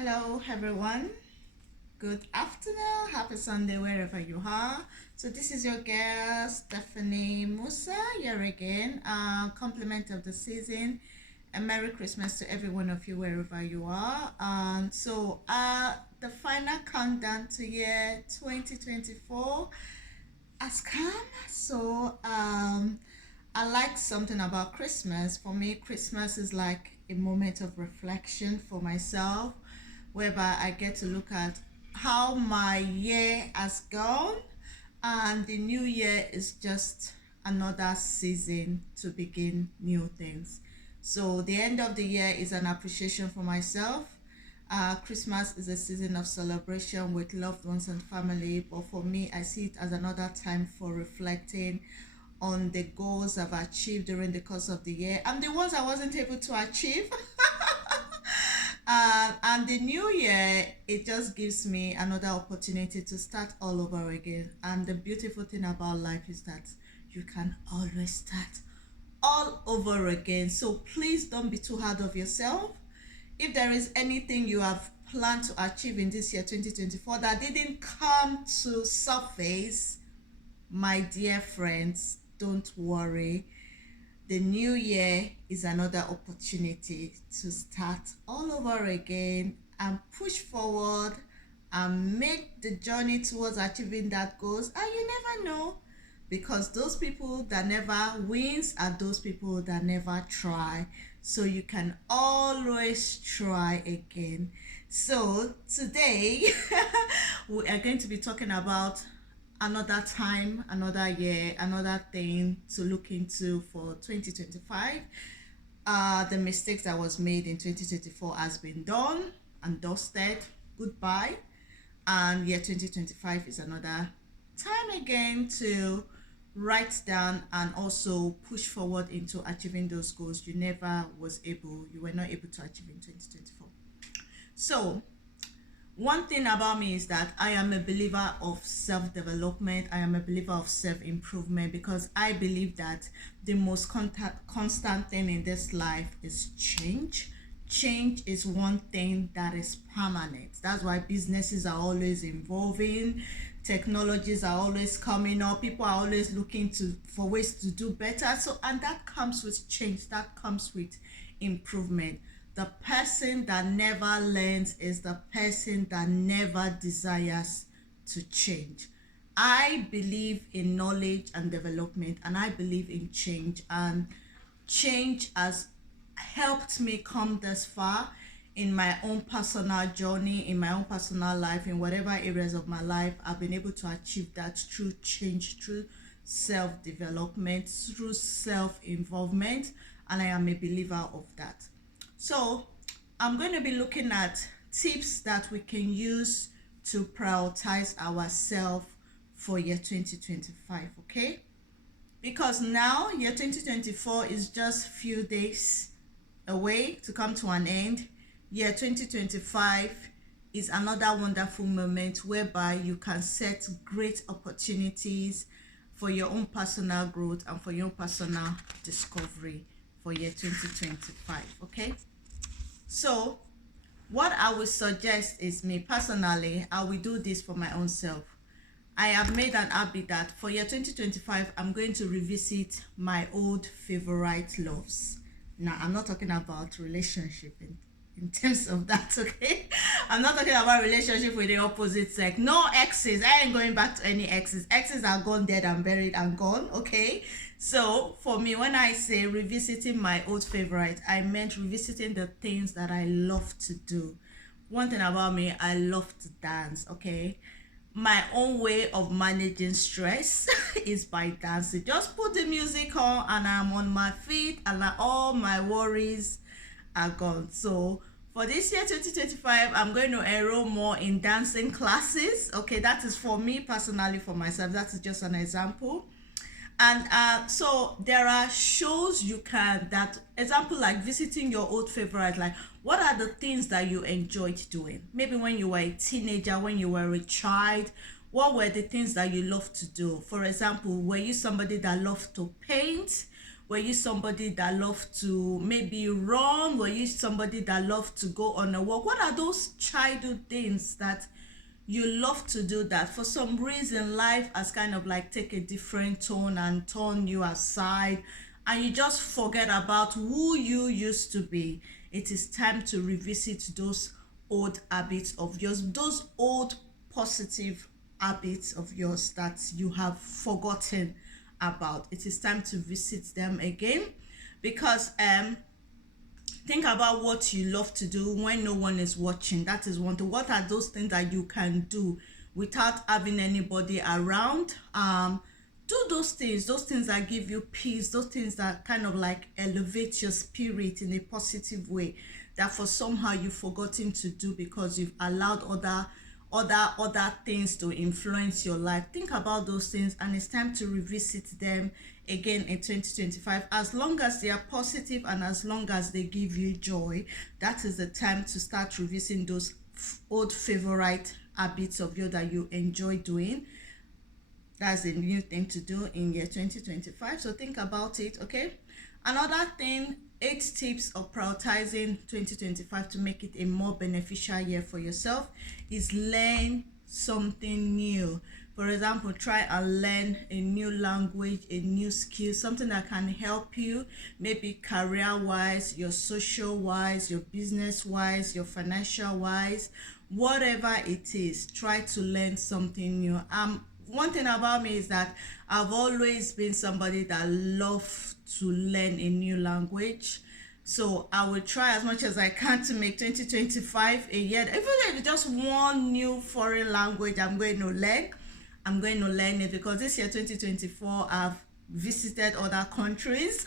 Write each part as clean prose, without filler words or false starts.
Hello, everyone. Good afternoon. Happy Sunday, wherever you are. So, this is your girl, Stephanie Musa, here again. Compliment of the season. And Merry Christmas to every one of you, wherever you are. The final countdown to year 2024 has come. I like something about Christmas. For me, Christmas is like a moment of reflection for myself, whereby I get to look at how my year has gone, and the new year is just another season to begin new things. So, the end of the year is an appreciation for myself. Christmas is a season of celebration with loved ones and family, but for me, I see it as another time for reflecting on the goals I've achieved during the course of the year and the ones I wasn't able to achieve. And the new year, it just gives me another opportunity to start all over again. And the beautiful thing about life is that you can always start all over again. So please don't be too hard of yourself. If there is anything you have planned to achieve in this year 2024 that didn't come to surface, my dear friends, don't worry. The new year is another opportunity to start all over again and push forward and make the journey towards achieving that goals. And you never know, because those people that never wins are those people that never try. So you can always try again. So today we are going to be talking about another time, another year, another thing to look into for 2025. The mistakes that was made in 2024 has been done and dusted. Goodbye. And year 2025 is another time again to write down and also push forward into achieving those goals you were not able to achieve in 2024. So one thing about me is that I am a believer of self-development. I am a believer of self-improvement, because I believe that the most constant thing in this life is change. Change is one thing that is permanent. That's why businesses are always evolving, technologies are always coming up, people are always looking for ways to do better. And that comes with change, that comes with improvement. The person that never learns is the person that never desires to change. I believe in knowledge and development, and I believe in change. And change has helped me come this far in my own personal journey, in my own personal life, in whatever areas of my life. I've been able to achieve that through change, through self-development, through self-involvement, and I am a believer of that. So I'm going to be looking at tips that we can use to prioritize ourselves for year 2025, okay? Because now year 2024 is just few days away to come to an end. Year 2025 is another wonderful moment whereby you can set great opportunities for your own personal growth and for your own personal discovery for year 2025, okay? So what I would suggest is, me personally, I will do this for my own self. I have made an habit that for year 2025, I'm going to revisit my old favorite loves. Now, I'm not talking about relationship in terms of that, okay? I'm not talking about relationship with the opposite sex. No exes. I ain't going back to any exes. Exes are gone, dead and buried and gone, okay? So for me, when I say revisiting my old favorite, I meant revisiting the things that I love to do. One thing about me, I love to dance, okay? My own way of managing stress is by dancing. Just put the music on and I'm on my feet, and all my worries are gone. So for this year 2025, I'm going to enroll more in dancing classes. Okay, that is for me personally, for myself. That is just an example. And so there are shows you can, that example, like visiting your old favorite. Like, what are the things that you enjoyed doing? Maybe when you were a teenager, when you were a child, what were the things that you loved to do? For example, were you somebody that loved to paint? Were you somebody that loved to maybe run? Were you somebody that loved to go on a walk? What are those childhood things that you love to do that for some reason life has kind of like take a different tone and turn you aside, and you just forget about who you used to be? It is time to revisit those old habits of yours, those old positive habits of yours that you have forgotten about. It is time to visit them again, because think about what you love to do when no one is watching. That is one thing. What are those things that you can do without having anybody around? Do those things that give you peace, those things that kind of like elevate your spirit in a positive way, that for somehow you've forgotten to do because you've allowed other things to influence your life. Think about those things, and it's time to revisit them again in 2025. As long as they are positive and as long as they give you joy, that is the time to start revisiting those old favorite habits of yours that you enjoy doing. That's a new thing to do in year 2025. So think about it, okay? Another thing, 8 tips of prioritizing 2025 to make it a more beneficial year for yourself is learn something new. For example, try and learn a new language, a new skill, something that can help you, maybe career-wise, your social-wise, your business-wise, your financial-wise, whatever it is, try to learn something new. One thing about me is that I've always been somebody that loves to learn a new language. So I will try as much as I can to make 2025 a year, even if it's just one new foreign language I'm going to learn it, because this year 2024 I've visited other countries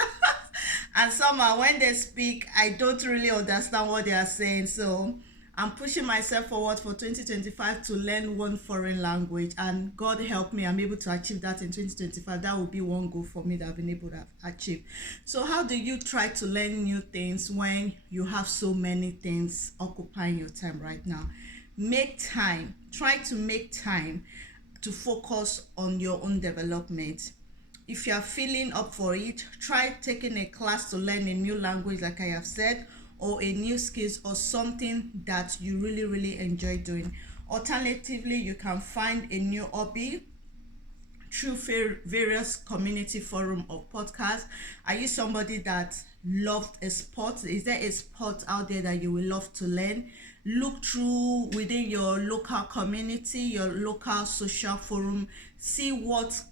and somehow when they speak I don't really understand what they are saying. So I'm pushing myself forward for 2025 to learn one foreign language, and God help me, I'm able to achieve that in 2025. That will be one goal for me that I've been able to achieve. So how do you try to learn new things when you have so many things occupying your time right now? Make time. Try to make time to focus on your own development. If you are feeling up for it, try taking a class to learn a new language, like I have said, or a new skills, or something that you really enjoy doing. Alternatively, you can find a new hobby through various community forum or podcasts. Are you somebody that loved a sport? Is there a sport out there that you will love to learn? Look through within your local community, your local social forum, see what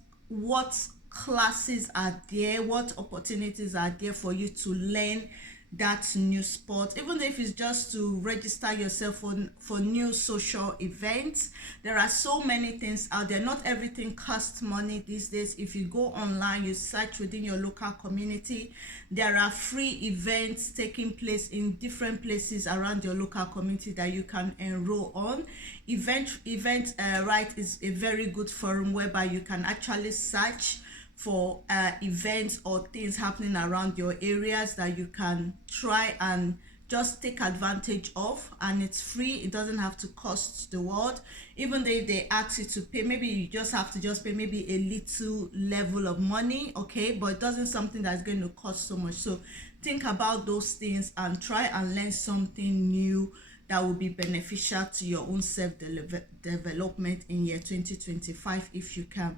classes are there, what opportunities are there for you to learn that new sport. Even if it's just to register yourself for new social events, there are so many things out there. Not everything costs money these days. If you go online, you search within your local community, there are free events taking place in different places around your local community that you can enroll on. Eventbrite is a very good forum whereby you can actually search for events or things happening around your areas that you can try and just take advantage of, and it's free. It doesn't have to cost the world. Even though they ask you to pay, maybe you just have to pay maybe a little level of money, okay, but it doesn't something that's going to cost so much. So think about those things and try and learn something new that will be beneficial to your own self-development in year 2025 if you can.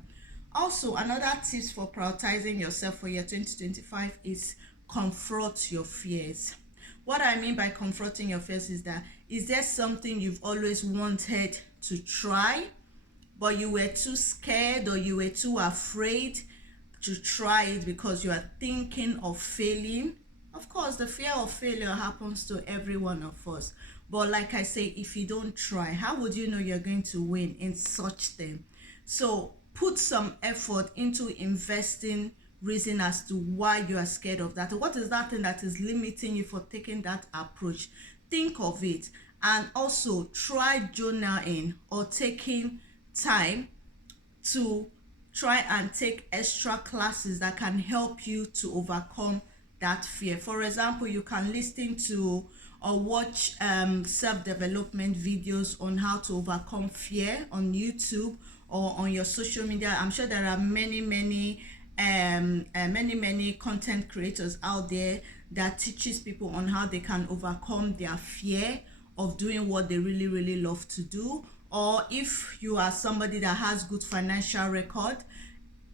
Also, another tips for prioritizing yourself for year 2025 is confront your fears. What I mean by confronting your fears is that, is there something you've always wanted to try, but you were too scared or you were too afraid to try it because you are thinking of failing? Of course, the fear of failure happens to every one of us. But like I say, if you don't try, how would you know you're going to win in such thing? So put some effort into investing reason as to why you are scared of that. What is that thing that is limiting you for taking that approach? Think of it. And also try journaling or taking time to try and take extra classes that can help you to overcome that fear. For example, you can listen to or watch self-development videos on how to overcome fear on YouTube or on your social media. I'm sure there are many many content creators out there that teaches people on how they can overcome their fear of doing what they really love to do. Or if you are somebody that has good financial record,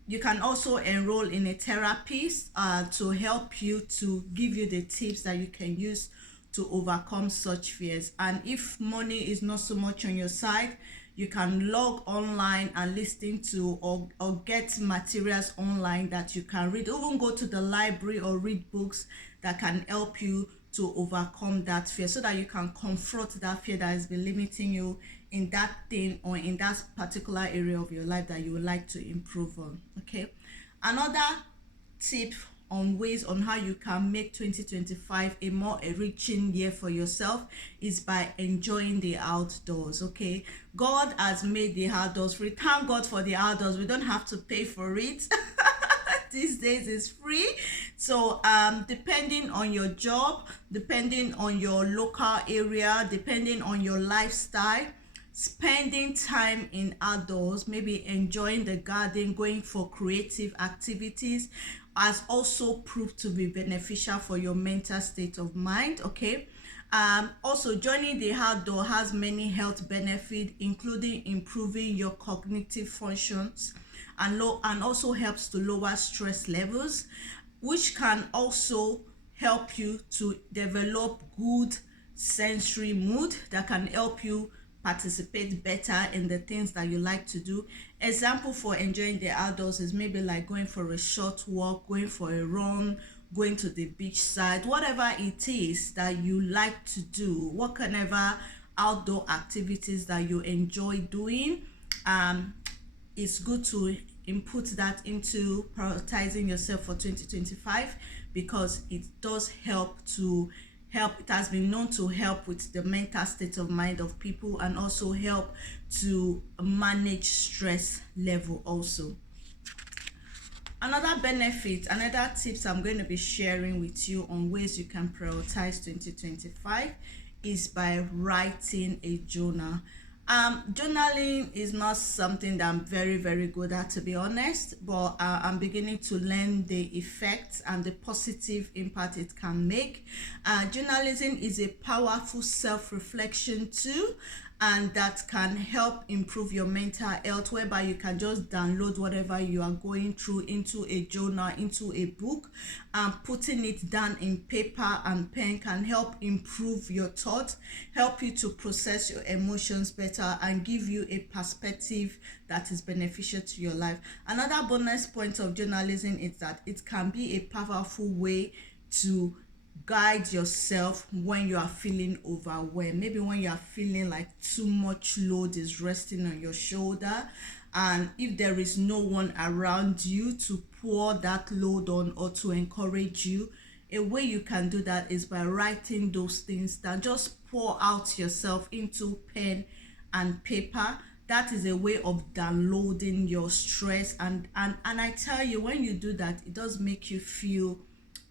you can also enroll in a therapist to help you, to give you the tips that you can use to overcome such fears. And if money is not so much on your side, you can log online and listen to or get materials online that you can read. Even go to the library or read books that can help you to overcome that fear, so that you can confront that fear that has been limiting you in that thing or in that particular area of your life that you would like to improve on. Okay, another tip on ways on how you can make 2025 a more enriching year for yourself is by enjoying the outdoors. Okay, God has made the outdoors free. Thank God for the outdoors. We don't have to pay for it. These days is free. So depending on your job, depending on your local area, depending on your lifestyle, spending time in outdoors, maybe enjoying the garden, going for creative activities, has also proved to be beneficial for your mental state of mind. Okay, also joining the outdoor has many health benefits, including improving your cognitive functions, and also helps to lower stress levels, which can also help you to develop good sensory mood that can help you participate better in the things that you like to do. Example for enjoying the outdoors is maybe like going for a short walk, going for a run, going to the beach side, whatever it is that you like to do, whatever outdoor activities that you enjoy doing. It's good to input that into prioritizing yourself for 2025, because it does help. It has been known to help with the mental state of mind of people, and also help to manage stress level also. Another benefit, another tips I'm going to be sharing with you on ways you can prioritize 2025 is by writing a journal. Journaling is not something that I'm very good at, to be honest, but I'm beginning to learn the effects and the positive impact it can make. Journalism is a powerful self-reflection tool, and that can help improve your mental health, whereby you can just download whatever you are going through into a journal, into a book, and putting it down in paper and pen can help improve your thoughts, help you to process your emotions better, and give you a perspective that is beneficial to your life. Another bonus point of journalism is that it can be a powerful way to guide yourself when you are feeling overwhelmed, maybe when you are feeling like too much load is resting on your shoulder, and if there is no one around you to pour that load on or to encourage you. A way you can do that is by writing those things that just pour out yourself into pen and paper. That is a way of downloading your stress, and I tell you, when you do that, it does make you feel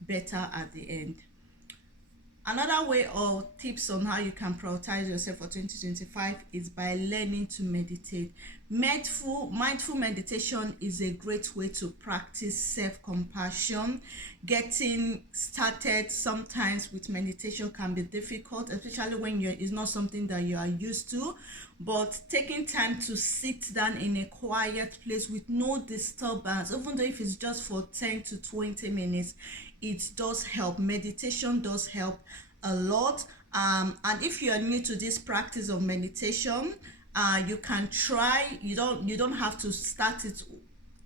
better at the end. Another way or tips on how you can prioritize yourself for 2025 is by learning to meditate. Mindful meditation is a great way to practice self-compassion. Getting started sometimes with meditation can be difficult, especially when it's not something that you are used to. But taking time to sit down in a quiet place with no disturbance, even though if it's just for 10 to 20 minutes, it does help. Meditation does help a lot. And if you are new to this practice of meditation, you can try. You don't have to start it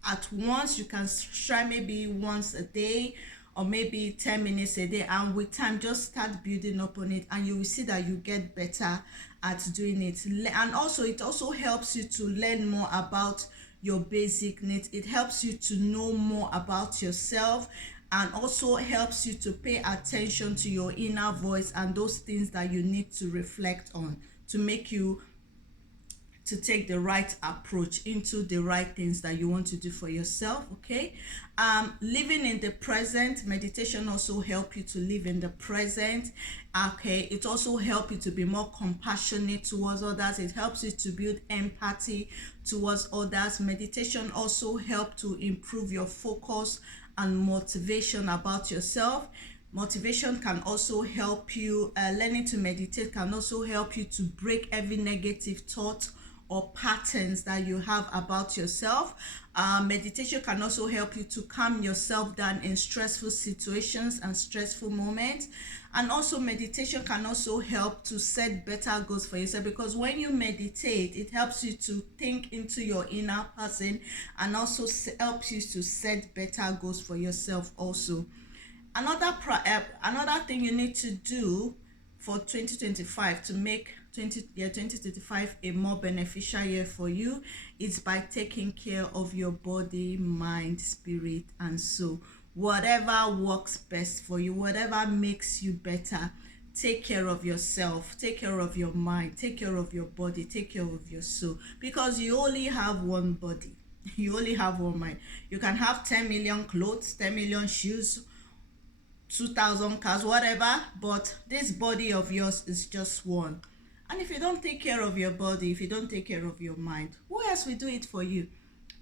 at once. You can try maybe once a day, or maybe 10 minutes a day, and with time just start building up on it, and you will see that you get better at doing it. And also, it also helps you to learn more about your basic needs. It helps you to know more about yourself, and also helps you to pay attention to your inner voice and those things that you need to reflect on to make you to take the right approach into the right things that you want to do for yourself. Okay, living in the present. Meditation also help you to live in the present. Okay, it also helps you to be more compassionate towards others. It helps you to build empathy towards others. Meditation also help to improve your focus and motivation about yourself. Motivation can also help you, learning to meditate can also help you to break every negative thought or patterns that you have about yourself. Meditation can also help you to calm yourself down in stressful situations and stressful moments. And also meditation can also help to set better goals for yourself, because when you meditate, it helps you to think into your inner person and also helps you to set better goals for yourself also. Another thing you need to do for 2025 to make 2025 a more beneficial year for you is by taking care of your body, mind, spirit, and soul. Whatever works best for you, whatever makes you better, take care of yourself, take care of your mind, take care of your body, take care of your soul, because you only have one body, you only have one mind. You can have 10 million clothes, 10 million shoes, 2,000 cars, whatever, but this body of yours is just one. And if you don't take care of your body, if you don't take care of your mind, who else will do it for you?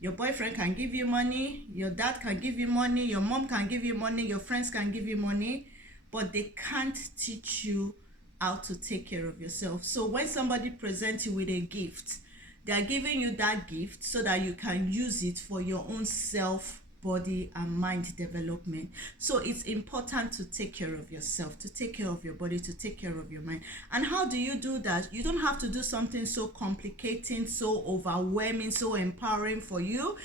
Your boyfriend can give you money, your dad can give you money, your mom can give you money, your friends can give you money, but they can't teach you how to take care of yourself. So when somebody presents you with a gift, they are giving you that gift so that you can use it for your own self, body, and mind development. So it's important to take care of yourself, to take care of your body, to take care of your mind. And how do you do that? You don't have to do something so complicating, so overwhelming, so empowering for you.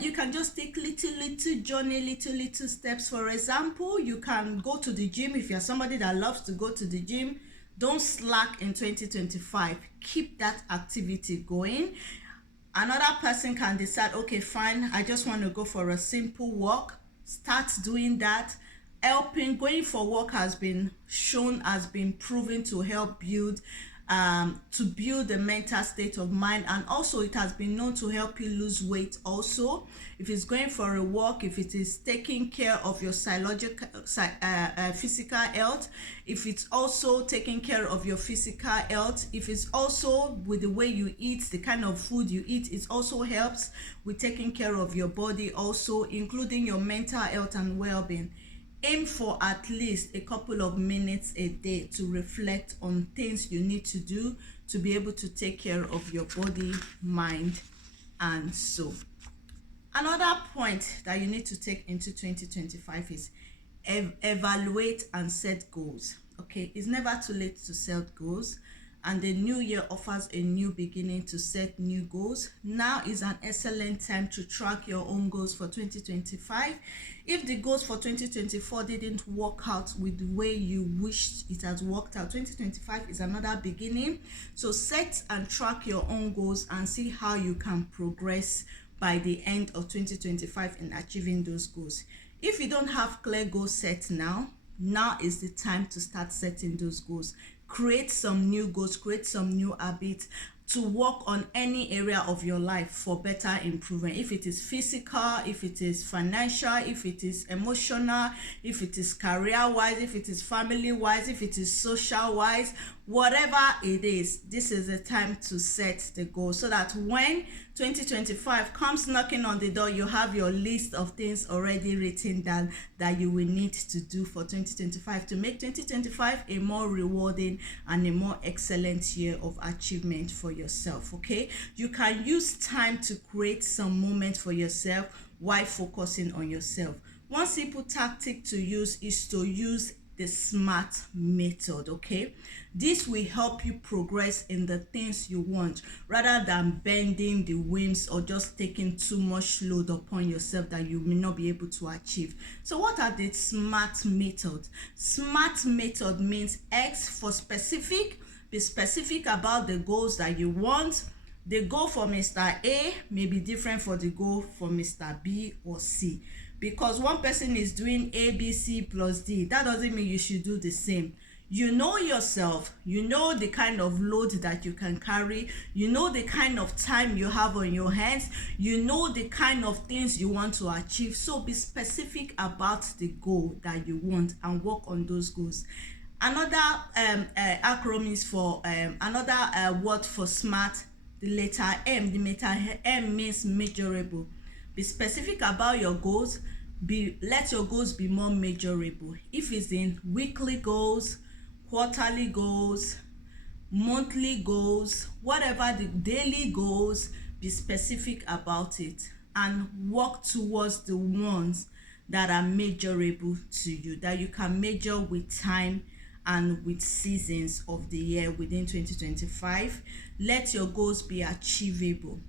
You can just take little journey, little steps. For example, you can go to the gym. If you're somebody that loves to go to the gym, don't slack in 2025. Keep that activity going. Another person can decide, okay, fine, I just want to go for a simple walk. Start doing that. Going for walk has been proven to help build the mental state of mind, and also it has been known to help you lose weight also. If it's going for a walk, if it is taking care of your physical health, if it's also taking care of your physical health, if it's also with the way you eat, the kind of food you eat, it also helps with taking care of your body also, including your mental health and well-being. Aim for at least a couple of minutes a day to reflect on things you need to do to be able to take care of your body, mind, and soul. Another point that you need to take into 2025 is evaluate and set goals. Okay, it's never too late to set goals, and the new year offers a new beginning to set new goals. Now is an excellent time to track your own goals for 2025. If the goals for 2024 didn't work out with the way you wished it has worked out, 2025 is another beginning. So set and track your own goals and see how you can progress by the end of 2025 in achieving those goals. If you don't have clear goals set now is the time to start setting those goals. Create some new goals, create some new habits to work on any area of your life for better improvement. If it is physical, if it is financial, if it is emotional, if it is career-wise, if it is family-wise, if it is social-wise, whatever it is, this is the time to set the goal so that when 2025 comes knocking on the door, you have your list of things already written down that you will need to do for 2025 to make 2025 a more rewarding and a more excellent year of achievement for yourself. Okay, you can use time to create some moments for yourself while focusing on yourself. One simple tactic to use is to use the SMART method. Okay, this will help you progress in the things you want rather than bending the whims or just taking too much load upon yourself that you may not be able to achieve. So what are the SMART methods? SMART method means X for specific. Be specific about the goals that you want. The goal for Mr. A may be different for the goal for Mr. B or C. Because one person is doing A, B, C plus D, that doesn't mean you should do the same. You know yourself, you know the kind of load that you can carry, you know the kind of time you have on your hands, you know the kind of things you want to achieve. So be specific about the goal that you want and work on those goals. Another acronym is for another word for SMART, the letter M. The letter M means measurable. Be specific about your goals. Let your goals be more measurable. If it's in weekly goals, quarterly goals, monthly goals, whatever the daily goals, be specific about it and work towards the ones that are measurable to you, that you can measure with time and with seasons of the year within 2025. Let your goals be achievable.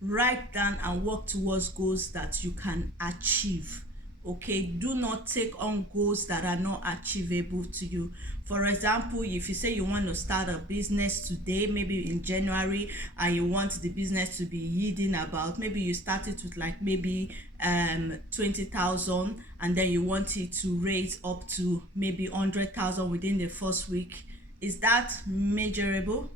Write down and work towards goals that you can achieve. Okay, do not take on goals that are not achievable to you. For example, if you say you want to start a business today, maybe in January, and you want the business to be yielding about, maybe you started with like maybe 20,000, and then you want it to raise up to maybe 100,000 within the first week. Is that measurable?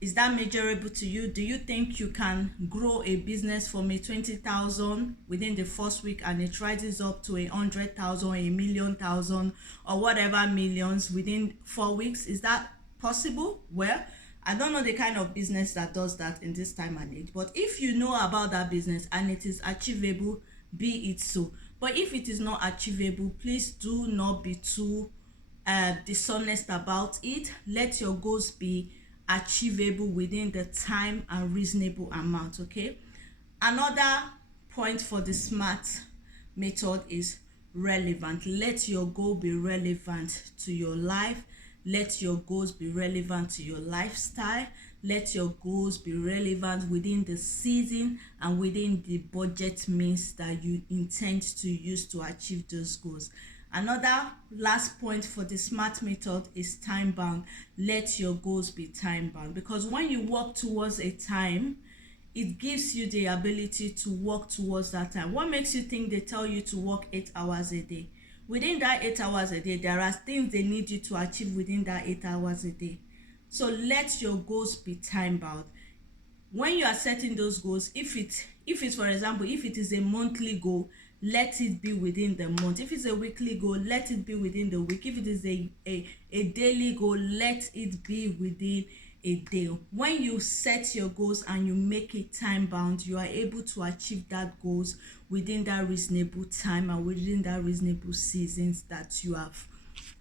Is that measurable to you? Do you think you can grow a business from a 20,000 within the first week and it rises up to 100,000, 1,000,000, or whatever millions within 4 weeks? Is that possible? Well, I don't know the kind of business that does that in this time and age, but if you know about that business and it is achievable, be it so. But if it is not achievable, please do not be too dishonest about it. Let your goals be achievable within the time and reasonable amount. Okay, another point for the SMART method is relevant. Let your goal be relevant to your life. Let your goals be relevant to your lifestyle. Let your goals be relevant within the season and within the budget means that you intend to use to achieve those goals. Another last point for the SMART method is time bound. Let your goals be time bound, because when you work towards a time, it gives you the ability to work towards that time. What makes you think they tell you to work 8 hours a day? Within that 8 hours a day, there are things they need you to achieve within that 8 hours a day. So let your goals be time bound. When you are setting those goals, if it's for example, if it is a monthly goal, let it be within the month. If it's a weekly goal, let it be within the week. If it is a daily goal, let it be within a day. When you set your goals and you make it time bound, you are able to achieve that goals within that reasonable time and within that reasonable seasons that you have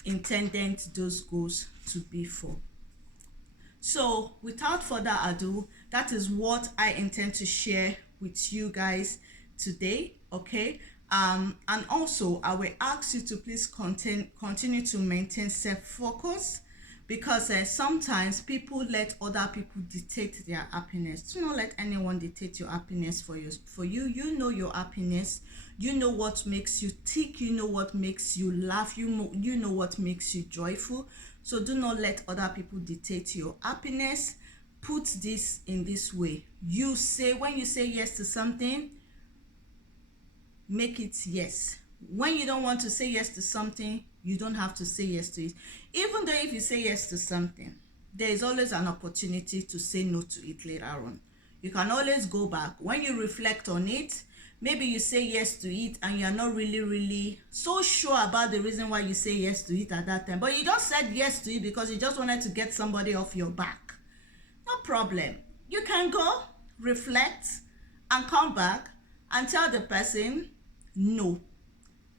intended those goals to be for. So without further ado, that is what I intend to share with you guys today. Okay, and also I will ask you to please continue to maintain self-focus, because sometimes people let other people dictate their happiness. Do not let anyone dictate your happiness for you. You know your happiness. You know what makes you tick. You know what makes you laugh. You know what makes you joyful. So do not let other people dictate your happiness. Put this in this way. When you say yes to something, make it yes. When you don't want to say yes to something, you don't have to say yes to it. Even though if you say yes to something, there is always an opportunity to say no to it later on. You can always go back. When you reflect on it, maybe you say yes to it and you're not really so sure about the reason why you say yes to it at that time, but you just said yes to it because you just wanted to get somebody off your back. No problem. You can go, reflect, and come back and tell the person no.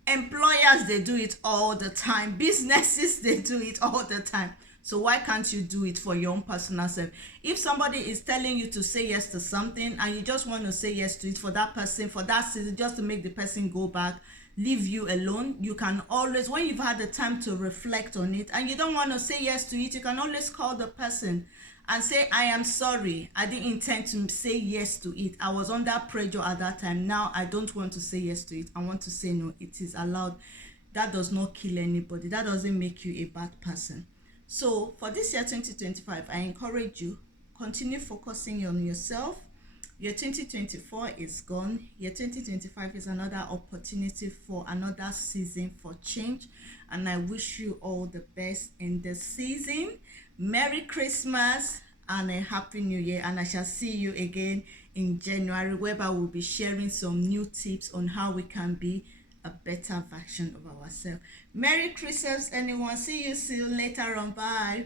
Employers, they do it all the time. Businesses, they do it all the time. So why can't you do it for your own personal self? If somebody is telling you to say yes to something and you just want to say yes to it for that person, for that season, just to make the person go back, leave you alone, you can always, when you've had the time to reflect on it and you don't want to say yes to it, you can always call the person and say, I am sorry, I didn't intend to say yes to it. I was under pressure at that time. Now I don't want to say yes to it. I want to say no. It is allowed. That does not kill anybody. That doesn't make you a bad person. So for this year 2025, I encourage you, continue focusing on yourself, Year 2024 is gone. Year 2025 is another opportunity for another season for change. And I wish you all the best in the season. Merry Christmas and a Happy New Year. And I shall see you again in January, whereby we'll be sharing some new tips on how we can be a better version of ourselves. Merry Christmas, anyone. See you soon later on. Bye.